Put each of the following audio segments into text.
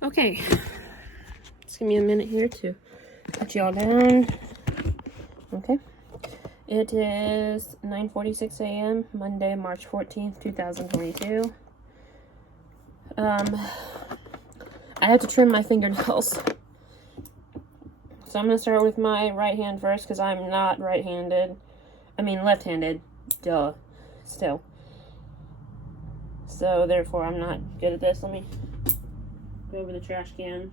Okay, just give me a minute here to put y'all down. Okay, it is 9:46 a.m. Monday, March 14th, 2022. I have to trim my fingernails, so I'm gonna start with my right hand first because I'm not right-handed. I mean left-handed. Duh. Still. So therefore, I'm not good at this. Let me go over the trash can.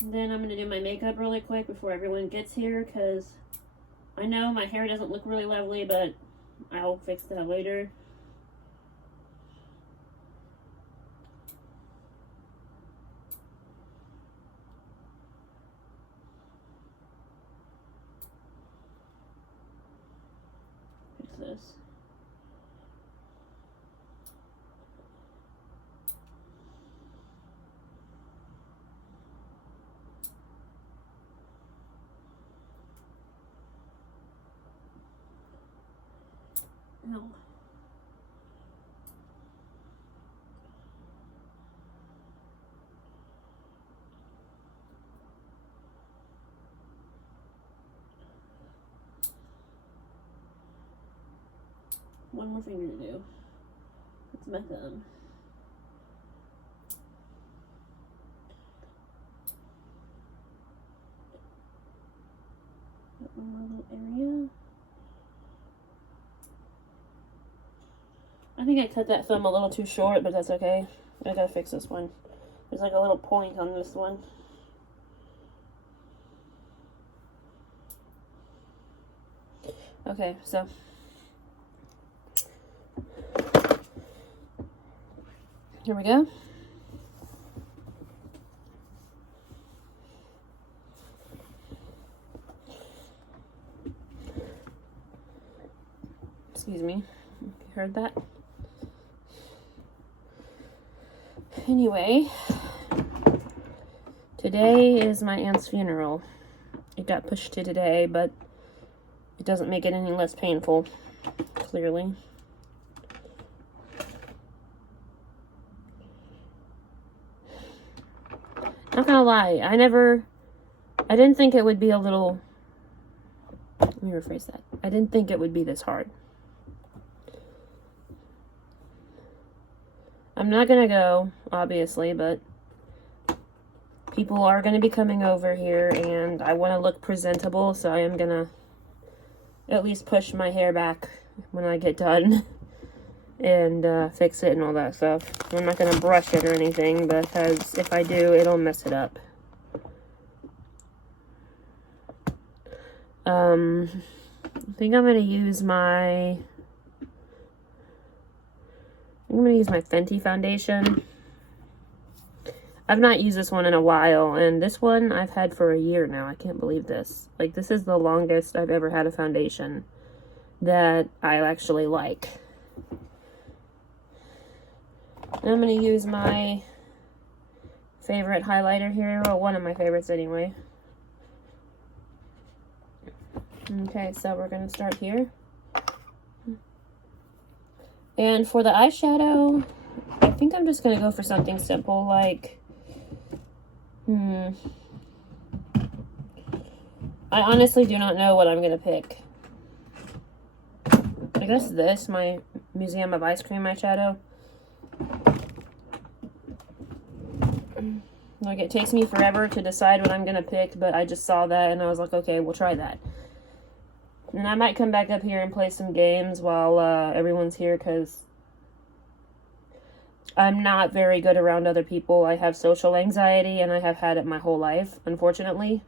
And then I'm going to do my makeup really quick before everyone gets here, because I know my hair doesn't look really lovely, but I'll fix that later. Fix this. No. One more finger to do. It's my thumb. Got one more little area. I think I cut that thumb a little too short, but that's okay. I gotta fix this one. There's like a little point on this one. Okay, so here we go. Excuse me. You heard that? Anyway, today is my aunt's funeral. It got pushed to today, but it doesn't make it any less painful, clearly. Not gonna lie, I didn't think it would be a little, let me rephrase that. I didn't think it would be this hard. I'm not gonna go, obviously, but people are gonna be coming over here, and I want to look presentable, so I am gonna at least push my hair back when I get done and fix it and all that stuff. I'm not gonna brush it or anything, because if I do, it'll mess it up. I think I'm gonna use my Fenty Foundation. I've not used this one in a while, and this one I've had for a year now. I can't believe this. Like, this is the longest I've ever had a foundation that I actually like. And I'm going to use my favorite highlighter here. Well, one of my favorites anyway. Okay, so we're going to start here. And for the eyeshadow, I think I'm just going to go for something simple like, I honestly do not know what I'm going to pick. I guess this, my Museum of Ice Cream eyeshadow. Like, it takes me forever to decide what I'm going to pick, but I just saw that and I was like, okay, we'll try that. And I might come back up here and play some games while everyone's here, because I'm not very good around other people. I have social anxiety, and I have had it my whole life, unfortunately.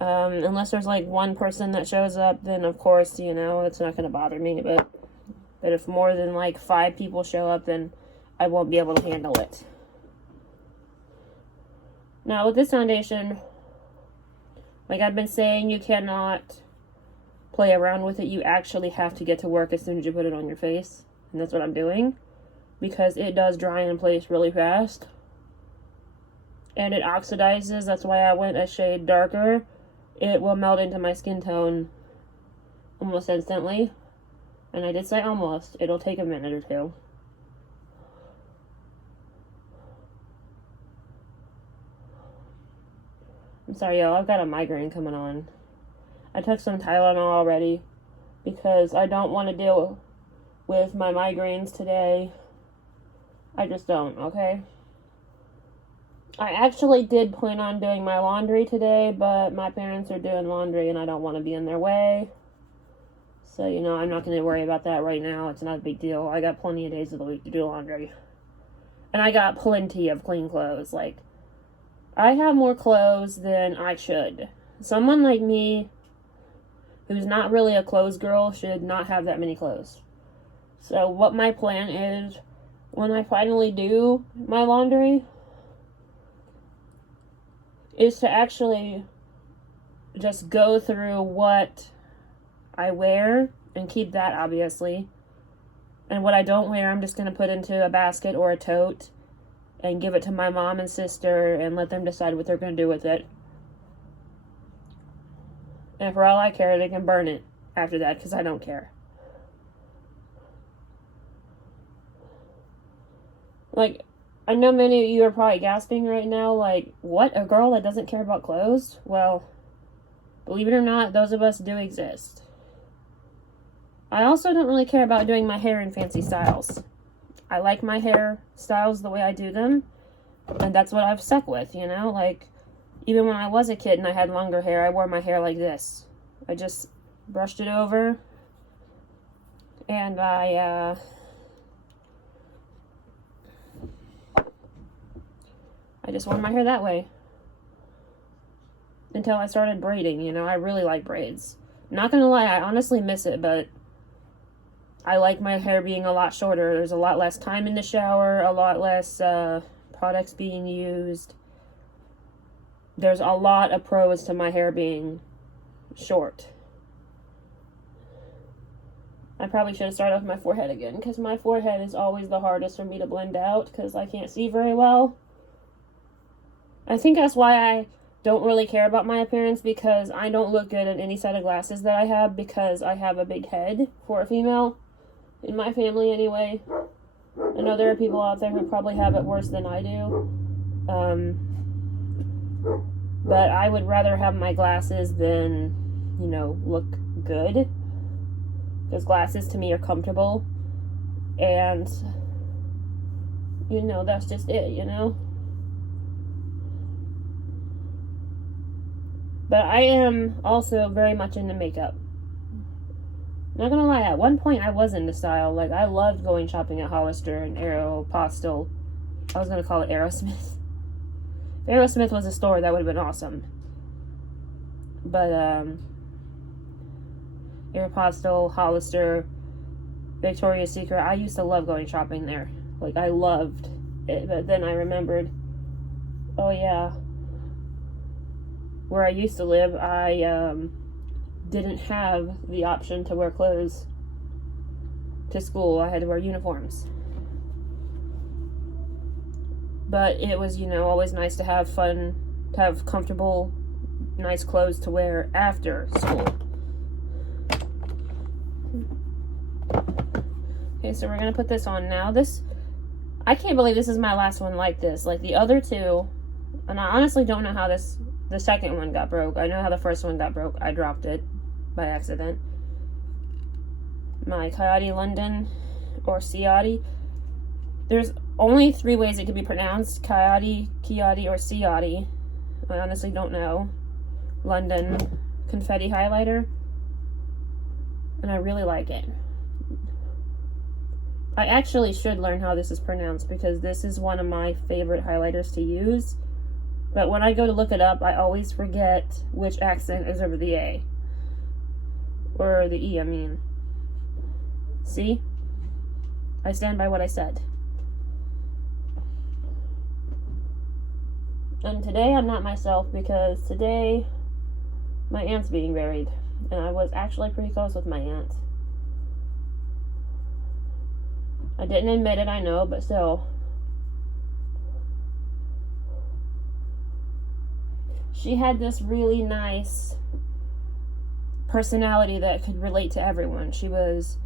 Unless there's, like, one person that shows up, then, of course, you know, it's not going to bother me. But if more than, like, 5 people show up, then I won't be able to handle it. Now, with this foundation, like I've been saying, you cannot play around with it. You actually have to get to work as soon as you put it on your face. And that's what I'm doing, because it does dry in place really fast. And it oxidizes. That's why I went a shade darker. it will melt into my skin tone almost instantly. And I did say almost. It'll take a minute or two. I'm sorry, y'all. I've got a migraine coming on. I took some Tylenol already because I don't want to deal with my migraines today. I just don't, okay? I actually did plan on doing my laundry today, but my parents are doing laundry and I don't want to be in their way. So, you know, I'm not going to worry about that right now. It's not a big deal. I got plenty of days of the week to do laundry. And I got plenty of clean clothes. Like, I have more clothes than I should. Someone like me, who's not really a clothes girl, should not have that many clothes. So what my plan is, when I finally do my laundry, is to actually just go through what I wear and keep that, obviously. And what I don't wear, I'm just going to put into a basket or a tote and give it to my mom and sister and let them decide what they're going to do with it. And for all I care, they can burn it after that because I don't care. Like, I know many of you are probably gasping right now, like, what? A girl that doesn't care about clothes? Well, believe it or not, those of us do exist. I also don't really care about doing my hair in fancy styles. I like my hair styles the way I do them, and that's what I've stuck with, you know? Like, even when I was a kid and I had longer hair, I wore my hair like this. I just brushed it over, and I just wore my hair that way. Until I started braiding, you know? I really like braids. Not gonna lie, I honestly miss it, but I like my hair being a lot shorter. There's a lot less time in the shower, a lot less products being used. There's a lot of pros to my hair being short. I probably should have started with my forehead again, because my forehead is always the hardest for me to blend out, because I can't see very well. I think that's why I don't really care about my appearance, because I don't look good in any set of glasses that I have, because I have a big head for a female. In my family, anyway. I know there are people out there who probably have it worse than I do. But I would rather have my glasses than, you know, look good. Because glasses to me are comfortable. And, you know, that's just it, you know? But I am also very much into makeup. Not gonna lie, at one point I was into style. Like, I loved going shopping at Hollister and Aeropostale. I was gonna call it Aerosmith. If Aerosmith was a store, that would have been awesome. But, Aeropostale, Hollister, Victoria's Secret, I used to love going shopping there. Like, I loved it. But then I remembered, oh yeah, where I used to live, I, didn't have the option to wear clothes to school. I had to wear uniforms. But it was, you know, always nice to have fun, to have comfortable, nice clothes to wear after school. Okay, so we're going to put this on now. I can't believe this is my last one like this. Like the other two, and I honestly don't know how the second one got broke. I know how the first one got broke. I dropped it by accident. My Coyote London, or Ciotti. There's only 3 ways it could be pronounced. Coyote, Ciotti, or Ciotti. I honestly don't know. London Confetti Highlighter. And I really like it. I actually should learn how this is pronounced, because this is one of my favorite highlighters to use. But when I go to look it up, I always forget which accent is over the A. Or the E, I mean. See? I stand by what I said. And today I'm not myself, because today my aunt's being buried. And I was actually pretty close with my aunt. I didn't admit it, I know, but still. she had this really nice personality that could relate to everyone. She was,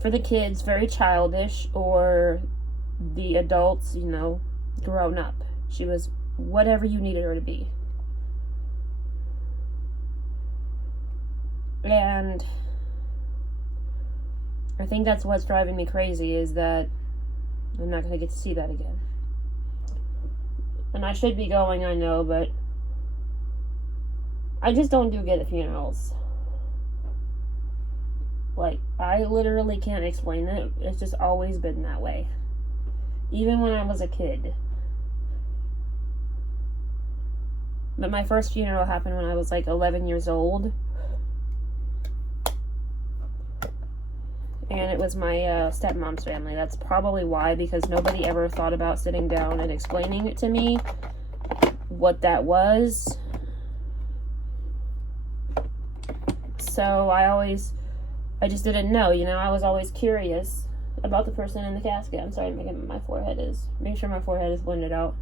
for the kids, very childish, or the adults, you know, grown up. She was whatever you needed her to be. And I think that's what's driving me crazy, is that I'm not going to get to see that again. And I should be going, I know, but I just don't do good at funerals. Like, I literally can't explain it. It's just always been that way. Even when I was a kid. But my first funeral happened when I was like 11 years old. And it was my stepmom's family. That's probably why, because nobody ever thought about sitting down and explaining it to me what that was. So I just didn't know, you know. I was always curious about the person in the casket. I'm sorry, make sure my forehead is blended out.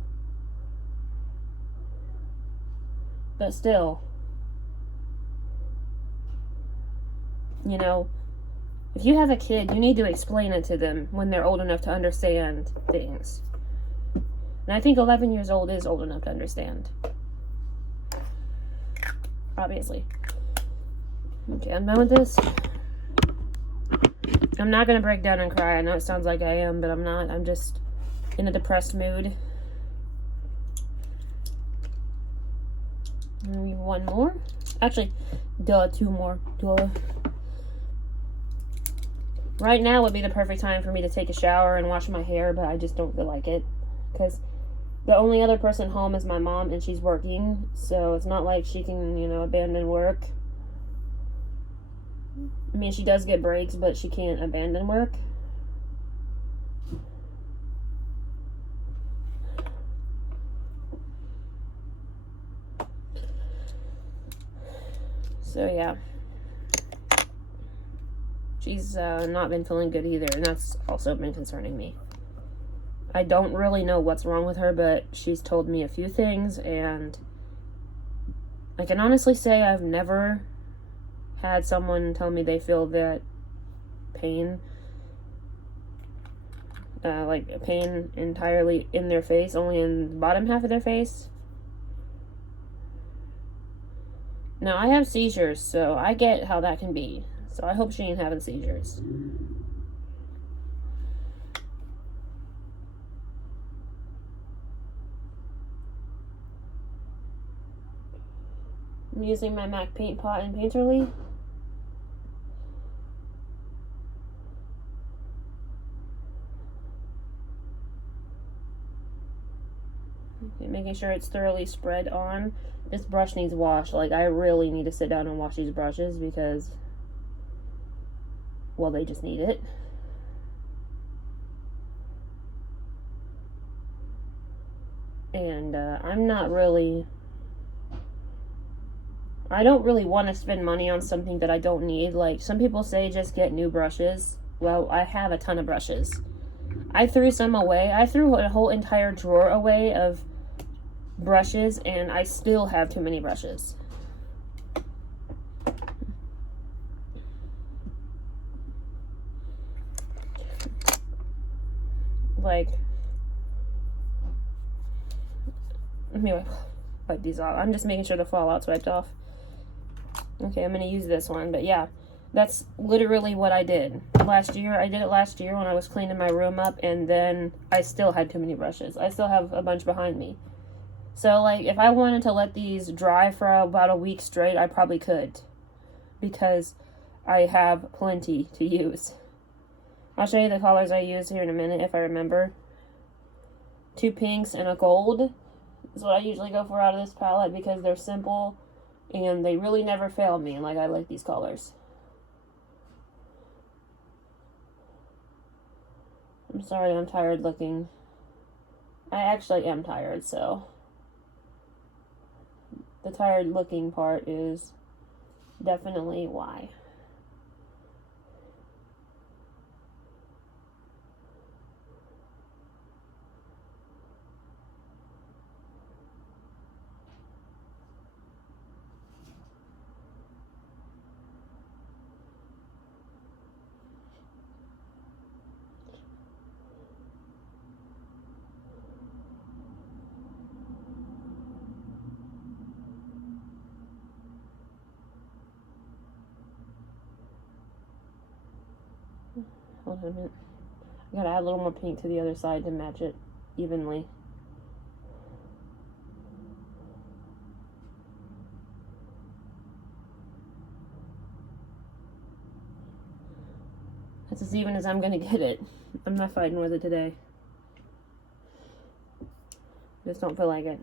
But still, you know, if you have a kid, you need to explain it to them when they're old enough to understand things. And I think 11 years old is old enough to understand. Obviously. Okay, I'm done with this. I'm not going to break down and cry. I know it sounds like I am, but I'm not. I'm just in a depressed mood. Maybe one more. Actually, two more. Right now would be the perfect time for me to take a shower and wash my hair, but I just don't feel like it. Because the only other person home is my mom, and she's working. So it's not like she can, you know, abandon work. I mean, she does get breaks, but she can't abandon work. So, yeah. She's not been feeling good either, and that's also been concerning me. I don't really know what's wrong with her, but she's told me a few things, and I can honestly say I've never had someone tell me they feel that pain, like pain entirely in their face, only in the bottom half of their face. Now, I have seizures, so I get how that can be. So I hope she ain't having seizures. I'm using my MAC paint pot and Painterly. Okay, making sure it's thoroughly spread on. This brush needs wash. Like, I really need to sit down and wash these brushes because, well, they just need it. And I don't really want to spend money on something that I don't need. Like, some people say just get new brushes. Well, I have a ton of brushes. I threw some away. I threw a whole entire drawer away of brushes, and I still have too many brushes. Like, let me wipe these off. I'm just making sure the fallout's wiped off. Okay, I'm going to use this one, but yeah, that's literally what I did last year. I did it last year when I was cleaning my room up, and then I still had too many brushes. I still have a bunch behind me. So, like, if I wanted to let these dry for about a week straight, I probably could, because I have plenty to use. I'll show you the colors I use here in a minute if I remember. 2 pinks and a gold is what I usually go for out of this palette because they're simple and they really never fail me. Like, I like these colors. I'm sorry I'm tired looking. I actually am tired, so the tired looking part is definitely why. Hold on a minute. I gotta add a little more pink to the other side to match it evenly. That's as even as I'm gonna get it. I'm not fighting with it today. Just don't feel like it.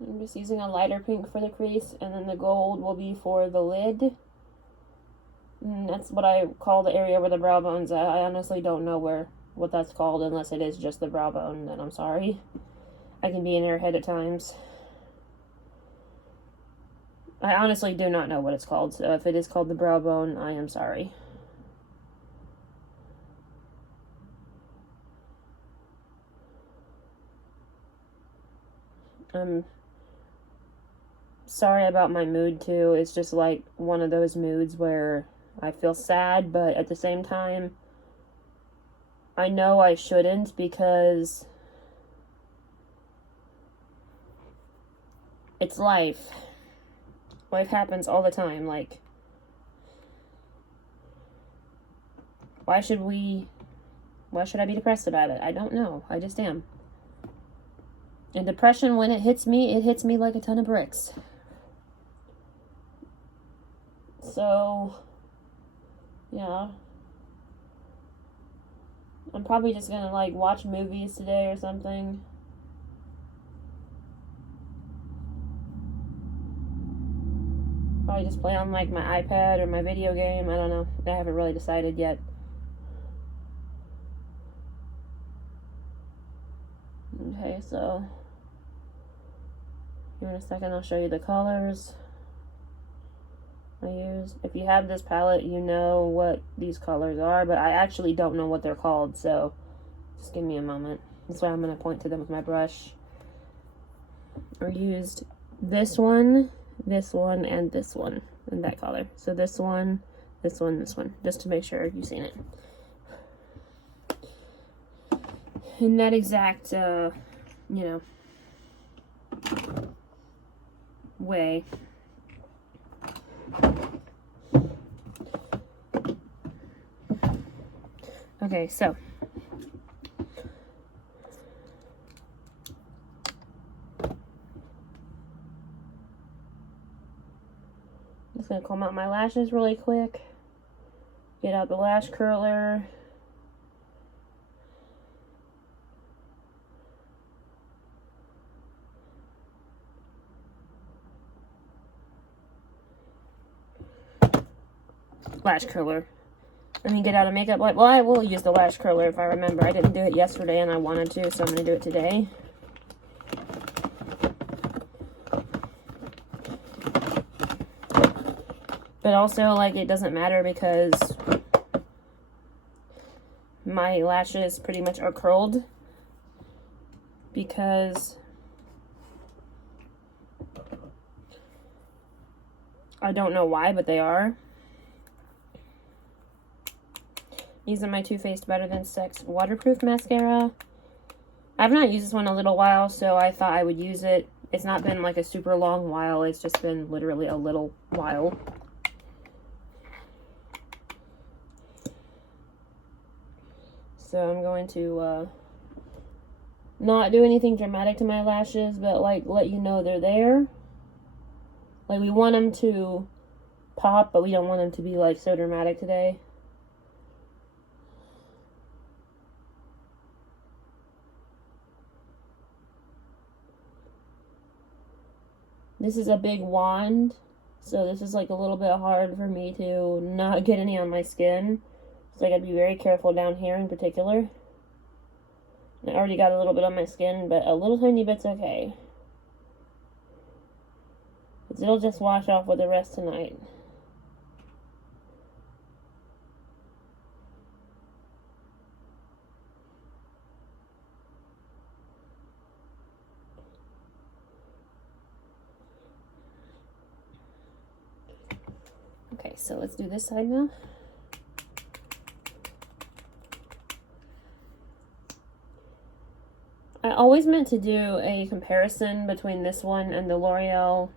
I'm just using a lighter pink for the crease, and then the gold will be for the lid. And that's what I call the area where the brow bone's at. I honestly don't know what that's called, unless it is just the brow bone, then I'm sorry. I can be an airhead at times. I honestly do not know what it's called, so if it is called the brow bone, I am sorry. I'm sorry about my mood too. It's just like one of those moods where I feel sad, but at the same time, I know I shouldn't, because it's life. Life happens all the time. Like, why should I be depressed about it? I don't know. I just am. And depression, when it hits me like a ton of bricks. So, yeah. I'm probably just gonna, like, watch movies today or something. Probably just play on, like, my iPad or my video game. I don't know. I haven't really decided yet. Okay, so here in a second I'll show you the colors I use. If you have this palette, you know what these colors are, but I actually don't know what they're called, so just give me a moment. That's why I'm going to point to them with my brush. I used this one, and this one, in that color. So this one, this one, just to make sure you've seen it. In that exact, way. Okay, so I'm just gonna comb out my lashes really quick. Get out the lash curler. Lash curler. And then get out a makeup wipe. Well, I will use the lash curler if I remember. I didn't do it yesterday and I wanted to, so I'm going to do it today. But also, like, it doesn't matter because my lashes pretty much are curled. Because I don't know why, but they are. Using my Too Faced Better Than Sex Waterproof Mascara. I've not used this one in a little while, so I thought I would use it. It's not been like a super long while. It's just been literally a little while. So I'm going to not do anything dramatic to my lashes, but like let you know they're there. Like, we want them to pop, but we don't want them to be like so dramatic today. This is a big wand, so this is like a little bit hard for me to not get any on my skin. So I gotta be very careful down here in particular. I already got a little bit on my skin, but a little tiny bit's okay. It'll just wash off with the rest tonight. Okay, so let's do this side now. I always meant to do a comparison between this one and the L'Oreal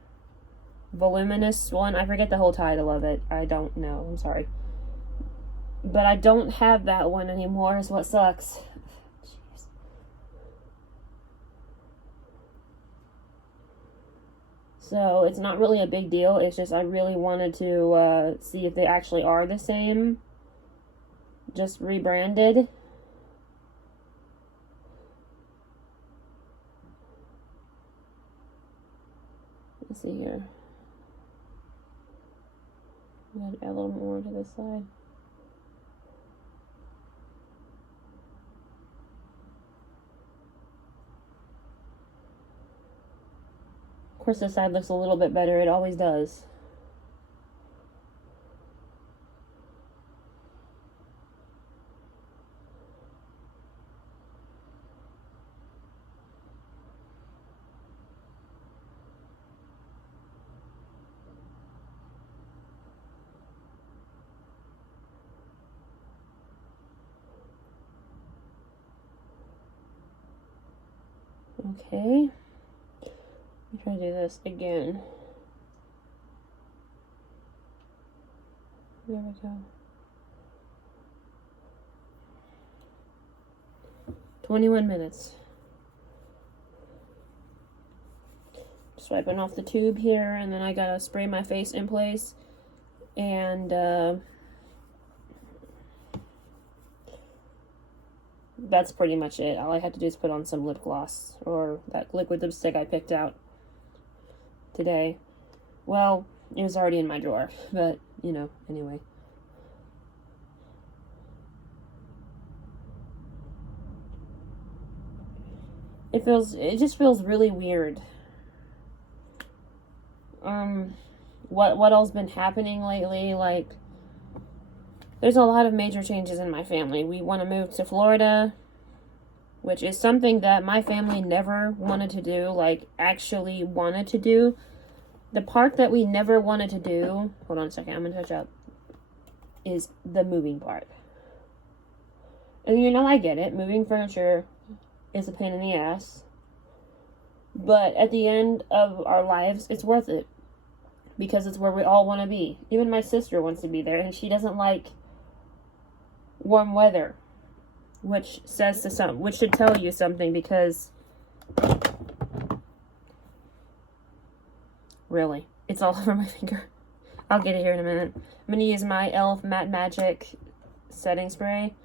Voluminous one. I forget the whole title of it. I don't know. I'm sorry. But I don't have that one anymore, is what sucks. Jeez. So it's not really a big deal. It's just I really wanted to see if they actually are the same. Just rebranded. Let's see here. Add a little more to this side. Of course, this side looks a little bit better. It always does. Okay. Let me try to do this again. There we go. 21 minutes. Just wiping off the tube here, and then I gotta spray my face in place. And that's pretty much it. All I have to do is put on some lip gloss, or that liquid lipstick I picked out today. Well, it was already in my drawer, but, you know, anyway. It just feels really weird. What all's been happening lately, like, there's a lot of major changes in my family. We want to move to Florida, which is something that my family never wanted to do, like, actually wanted to do. The part that we never wanted to do, hold on a second, I'm going to touch up, is the moving part. And, you know, I get it. Moving furniture is a pain in the ass. But at the end of our lives, it's worth it. Because it's where we all want to be. Even my sister wants to be there, and she doesn't like warm weather, which should tell you something, because really, it's all over my finger. I'll get it here in a minute. I'm gonna use my e.l.f. Matte Magic setting spray.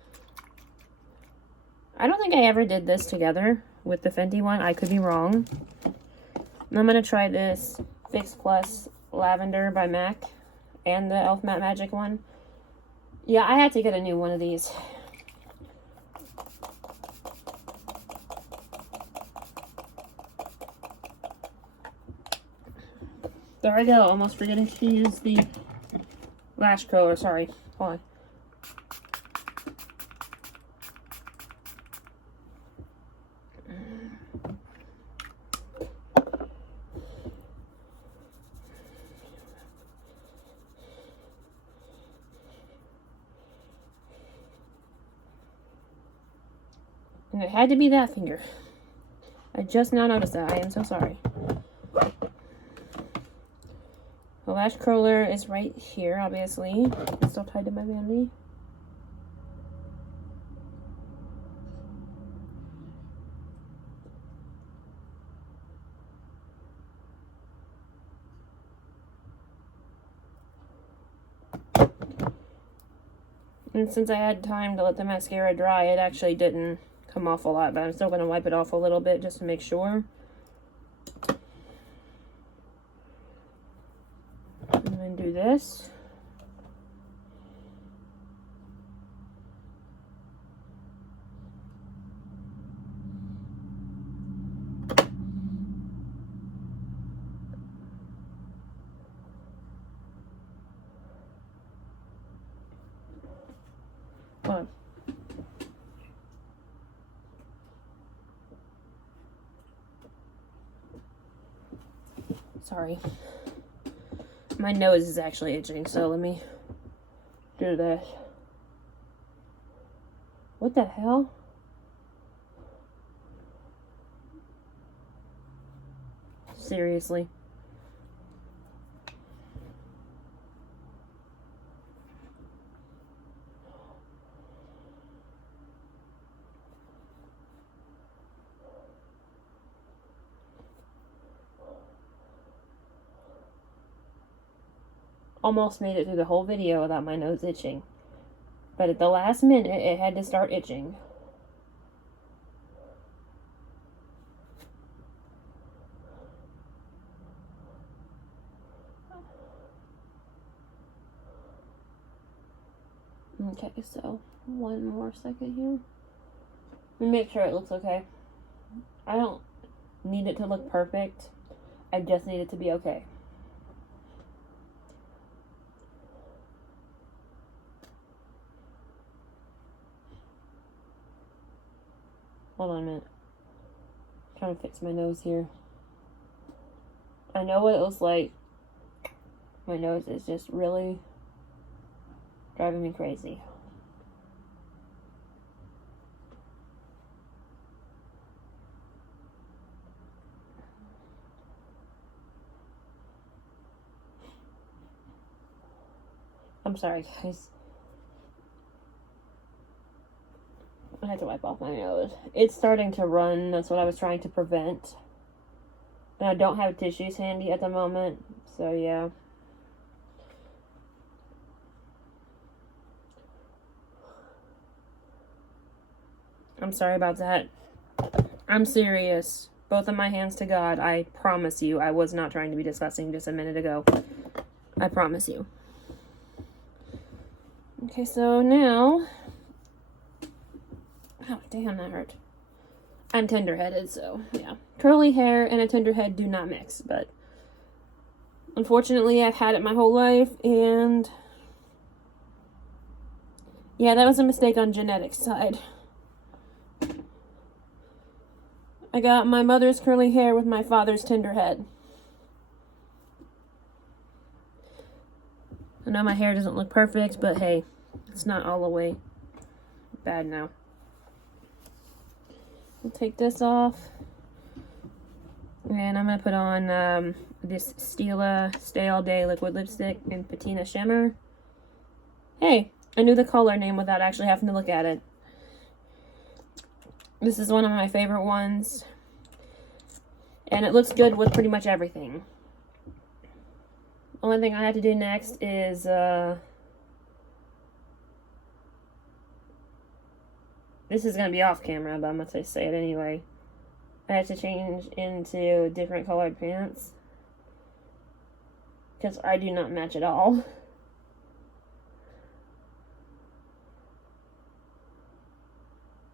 I don't think I ever did this together with the Fenty one. I could be wrong. And I'm gonna try this Fix Plus Lavender by MAC and the e.l.f. Matte Magic one. Yeah, I had to get a new one of these. There I go, almost forgetting to use the lash curler. Sorry, hold on. And it had to be that finger. I just now noticed that. I am so sorry. The lash curler is right here, obviously. It's still tied to my vanity. And since I had time to let the mascara dry, it actually didn't come off a lot, but I'm still going to wipe it off a little bit just to make sure. And then do this. Hold on. Sorry. My nose is actually itching, so let me do this. What the hell? Seriously. Almost made it through the whole video without my nose itching. But at the last minute, it had to start itching. Okay, so one more second here. Let me make sure it looks okay. I don't need it to look perfect. I just need it to be okay. Hold on a minute. I'm trying to fix my nose here. I know what it looks like. My nose is just really driving me crazy. I'm sorry, guys. I had to wipe off my nose. It's starting to run. That's what I was trying to prevent. And I don't have tissues handy at the moment. So, yeah. I'm sorry about that. I'm serious. Both of my hands to God. I promise you. I was not trying to be disgusting just a minute ago. I promise you. Okay, so now... Oh, damn, that hurt. I'm tender-headed, so, yeah. Curly hair and a tender head do not mix, but... Unfortunately, I've had it my whole life, and... Yeah, that was a mistake on genetics side. I got my mother's curly hair with my father's tender head. I know my hair doesn't look perfect, but hey, it's not all the way bad now. I'll take this off. And I'm going to put on this Stila Stay All Day Liquid Lipstick in Patina Shimmer. Hey, I knew the color name without actually having to look at it. This is one of my favorite ones. And it looks good with pretty much everything. Only thing I have to do next is this is going to be off camera, but I'm going to say it anyway. I have to change into different colored pants. Because I do not match at all.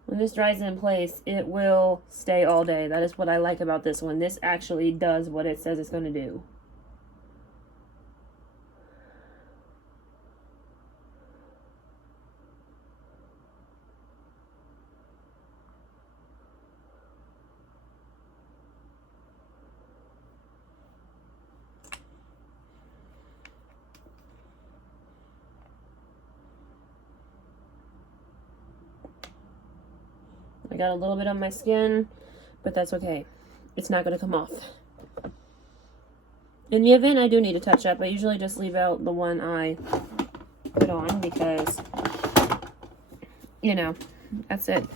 When this dries in place, it will stay all day. That is what I like about this one. This actually does what it says it's going to do. I got a little bit on my skin, but that's okay. It's not going to come off. In the event I do need a touch up, I usually just leave out the one I put on because, you know, that's it.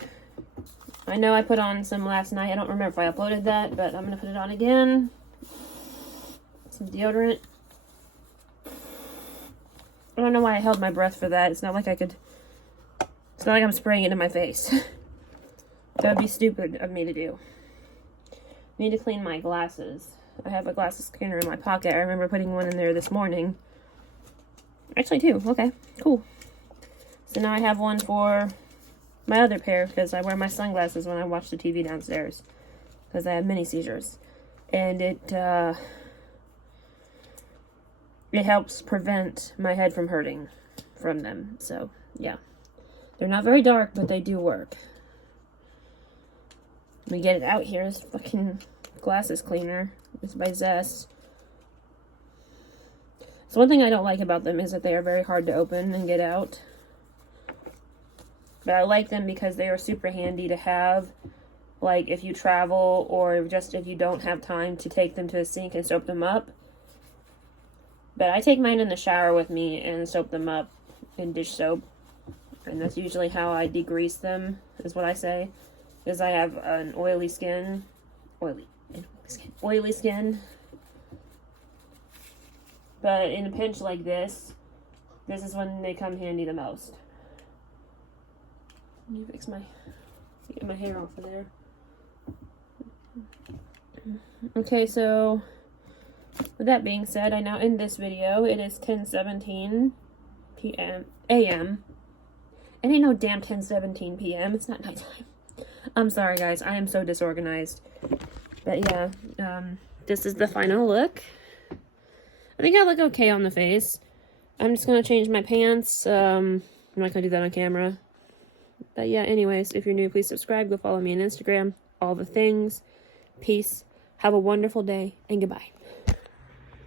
I know I put on some last night. I don't remember if I uploaded that, but I'm going to put it on again. Some deodorant. I don't know why I held my breath for that. It's not like I'm spraying it in my face. That would be stupid of me to do. I need to clean my glasses. I have a glasses cleaner in my pocket. I remember putting one in there this morning. Actually, two. Okay, cool. So now I have one for my other pair because I wear my sunglasses when I watch the TV downstairs because I have mini seizures. And it helps prevent my head from hurting from them. So, yeah. They're not very dark, but they do work. Let me get it out here. This fucking glasses cleaner. It's by Zest. So one thing I don't like about them is that they are very hard to open and get out. But I like them because they are super handy to have like if you travel or just if you don't have time to take them to the sink and soap them up. But I take mine in the shower with me and soap them up in dish soap. And that's usually how I degrease them, is what I say. Because I have an oily skin. Oily skin. But in a pinch like this is when they come handy the most. Let me fix get my hair off of there. Okay, so with that being said, I now end this video. It is 10:17 a.m. It ain't no damn 10:17 p.m. It's not nighttime. I'm sorry, guys. I am so disorganized. But yeah, this is the final look. I think I look okay on the face. I'm just going to change my pants. I'm not going to do that on camera. But yeah, anyways, if you're new, please subscribe. Go follow me on Instagram. All the things. Peace. Have a wonderful day, and goodbye.